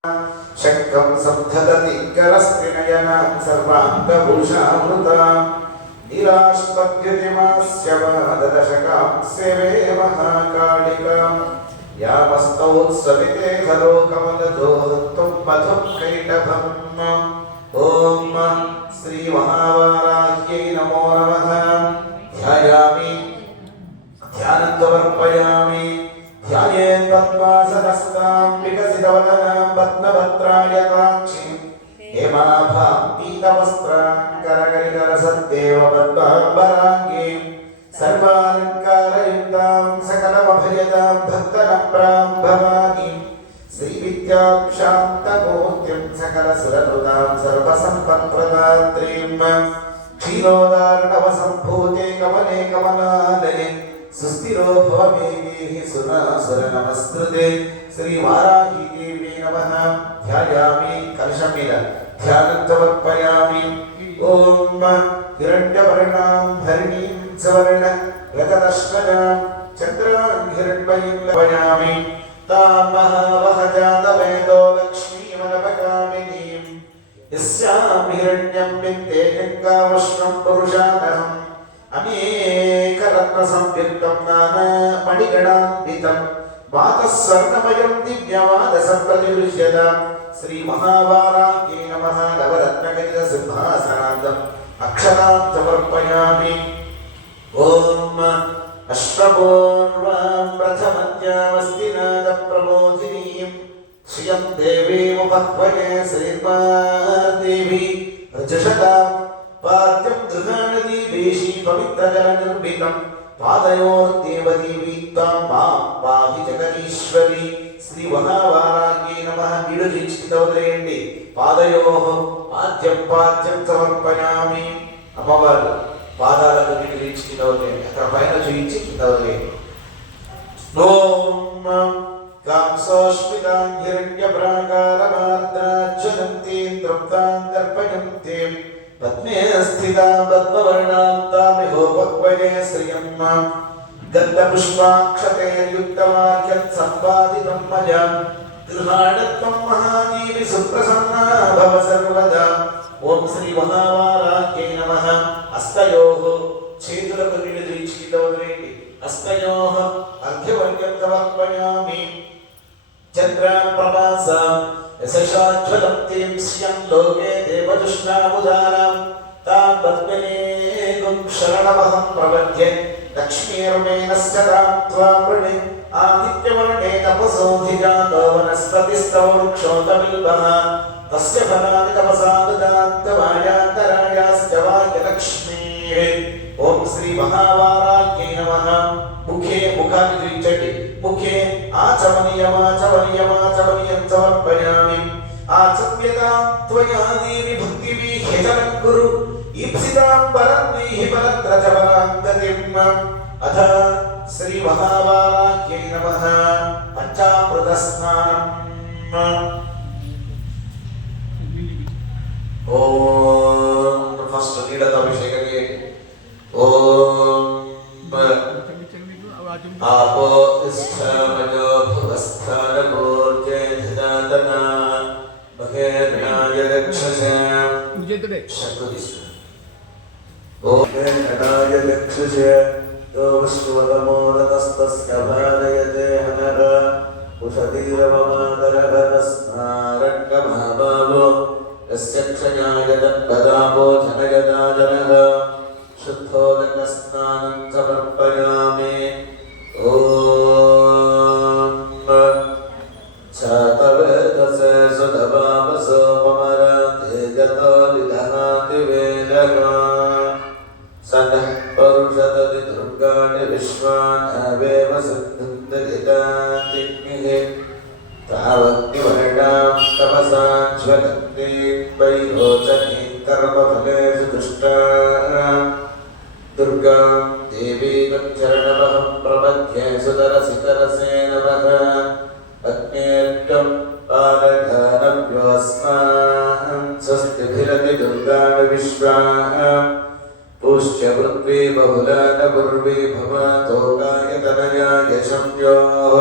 शक्कं सप्तदति करस्त्रिनयनां सर्वाङ्गभूषामृतां नीलाष्टद्युतिमास्य वाददशकां सेवे महाकालिकां यामस्तौत्सविते खलोकमदधो त्वं मधुं कैटभम् ॐ श्री महावाराह्यै नमो नमः। ध्यायामि ध्यानत्वमर्पयामि ध्यायेत् पद्मासनस्तां विकसितवदनां पद्मभद्रायताक्षीं हेमाभां पीतवस्त्रां करकलिकरसद्देव पद्माम्बराङ्गीं सर्वालङ्कारयुक्तां सकलमभयदां भक्तनम्रां भवानीं श्रीविद्यां शान्तमूर्तिं सकलसुरनुतां सर्वसम्पत्प्रदात्रीं क्षीरोदार्णवसम्भूते कमले कमलालये सुस्थिरो भवमेवेहि सुरासुर नमस्कृते श्री वाराही देवी नमः। ध्यायामि कलशमिल ध्यानं समर्पयामि ॐ हिरण्यवर्णां हरिणीं सुवर्ण रतनश्वनां चन्द्रां हिरण्मयीं लभयामि तां महावहजातवेदो लक्ष्मीमनवकामिनीं यस्यां हिरण्यं वित्ते गङ्गावश्रं पुरुषानहम् अनेकरत्नसंयुक्तं नानामणिगणान्वितं मातः स्वर्णमयं दिव्यमादसप्रतिदृश्यतां श्रीमहावाराह्यै नमः। नवरत्नखचितसिंहासनार्थम् अक्षतां समर्पयामि ॐ अश्वपूर्वां प्रथमद्यामस्तिनादप्रमोदिनीं श्रियं देवीमुपह्वये श्रीर्मादेवी रजषतां पाद्यं गृहाणदीपेशी पवित्रजलनिर्मितं पादयोर्देवदेवी तां मां पाहि जगदीश्वरी श्री महावाराह्यै नमः। नीडुचिचितवदरेण्डि पादयोः पाद्यं समर्पयामि। अम्मवारु పాదాలకు నీళ్ళు కింద వదిలేయండి, అక్కడ పైన చూయించి కింద వదిలేయండి. ఓం కాంసోష్మితాం హిరణ్యప్రాకారమార్ద్రాజ్వలంతీం తృప్తాం దర్పయంతీం పద్మే స్థితాం పద్మవర్ణాం తామిహోపక్వయే శ్రియం గంధపుష్పాక్షతైర్యుక్తమార్యత్ సంపాదితం మయా గృహాణత్వం మహాదేవి సుప్రసన్నా భవ సర్వదా। ఓం శ్రీ మహావారాహ్యై నమః। హస్తయోః చేతులకు నీళ్ళు ధరించి కింద వదిలేయండి, హస్తయోః అర్ఘ్యవర్గ్యం సమర్పయామి। చంద్రాం ప్రభాసాం యశశాజ్వలంతీం శ్రియం లోకే దేవదుష్టాముదారాం తాం పద్మనేగుం శరణమహం ప్రపద్యే లక్ష్మీర్మేనస్య తాం త్వాం వృణి ఆదిత్యవర్ణే తపసోధిజాతో వనస్పతిస్తవ వృక్షోతమిల్బః तस्य फलानि तपसाददान्तमायान्तरायास्य वाक्यलक्ष्मीः। ओम श्री महावाराह्यै नमः। मुखे मुखानि ధరించండి, मुखे आचमनीयं समर्पयामि। आचम्यतां त्वया देवी भक्तिभिः ह्यचनं कुरु ईप्सितां वरं देहि परत्र च वराङ्गतिम्। अथ श्री महावाराह्यै नमः। पंचामृतस्नानम्। ओम फर्स्ट नीलता अभिषेक किए। ओम आपो इष्ठमयो भुवस्थानमूर्ते धनातना महेन्द्राय रक्षसे ओम धनाय रक्षसे तो विष्णुवदमोदतस्तस्य भानयते हनः उषधीरवमादरभस्मारण्यमहाभावो यस्य क्षयाय तत्पदापो जनयदा जनः शुद्धोदकस्नानं समर्पयामि। ॐ छातवेदसे सुधवावसो ममराते गतो विदहाति वेदः सदः परुषदति दुर्गाणि विश्वानावेव सिद्धं ददितातिग्निः तावग्निवर्णां तपसां ज्वलन्तीं वैरोचनीं कर्मफलेषु दुष्टां दुर्गां देवीं चरणमहं प्रपद्ये सुतरसितरसे नमः। अग्नेऽर्घ्यं पादघानव्योऽस्मान् स्वस्तिभिरति दुर्गाणि विश्वाः पुष्य पृथ्वी बहुला न पूर्वी भवतोकाय तनया यशं योः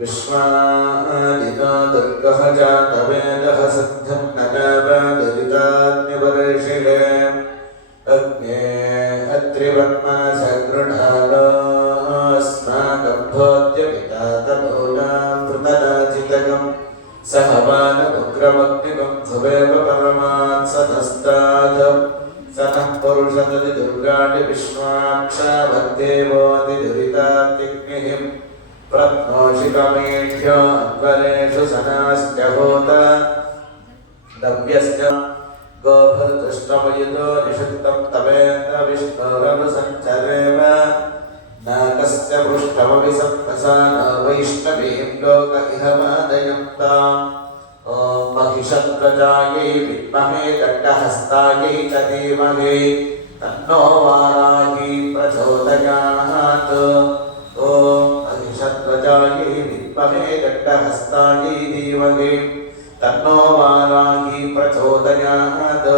विश्वादिना दुर्गः तवेदः सिद्धं नगावदरिताग्निवर्षिणे अग्ने अत्रिवन्मनसगृढानास्माकं भोज्यपिता तमूनां पृतनाजितकं सहमानमुग्रमग्निकं ध्रुवेव परमात् सतस्तात् स नः परुषदति दुर्गाणि विश्वाक्षावद्देवोऽतिदुरिताग्निः प्रत्नोषिकमेढ्यो अन्वरेषु सनाश्च होत नव्यश्च गोभर्तुष्टमयुतो निषिक्तं तवेन्द्र विष्णोरनुसञ्चरेव नाकस्य पृष्ठमपि सप्तसा न वैष्णवीं लोक इह मादयन्ताम् ॐ महिषध्वजायै विद्महे दण्डहस्तायै च धीमहि तन्नो वाराही प्रचोदयात् ॐ महिषध्वजायै विद्महे दण्डहस्तायै धीमहि तन्नो वाराही प्रचोदयात् ॐ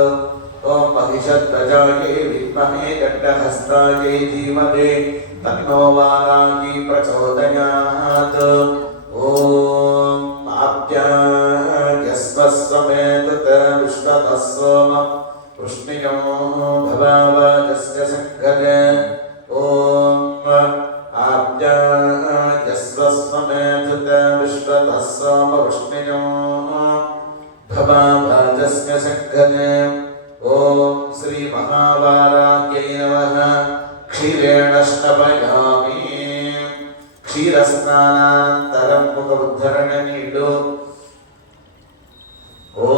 महिषध्वजायै विद्महे दण्डहस्तायै धीमहि तन्नो वाराही प्रचोदयात् ॐ आप्यायस्वस्वमेतत् विश्वतः सोमं वृष्णियो भवावतस्य सङ्गते ॐ आप्यायस्वस्वमेतत् विश्वतः सोम वृष्णियो भवावतस्य सङ्गते ॐ श्रीमहावाराह्यै नमः क्षीरेण स्नपयामि क्षीरस्नानानन्तरं मुखोद्धरणनीडु ॐ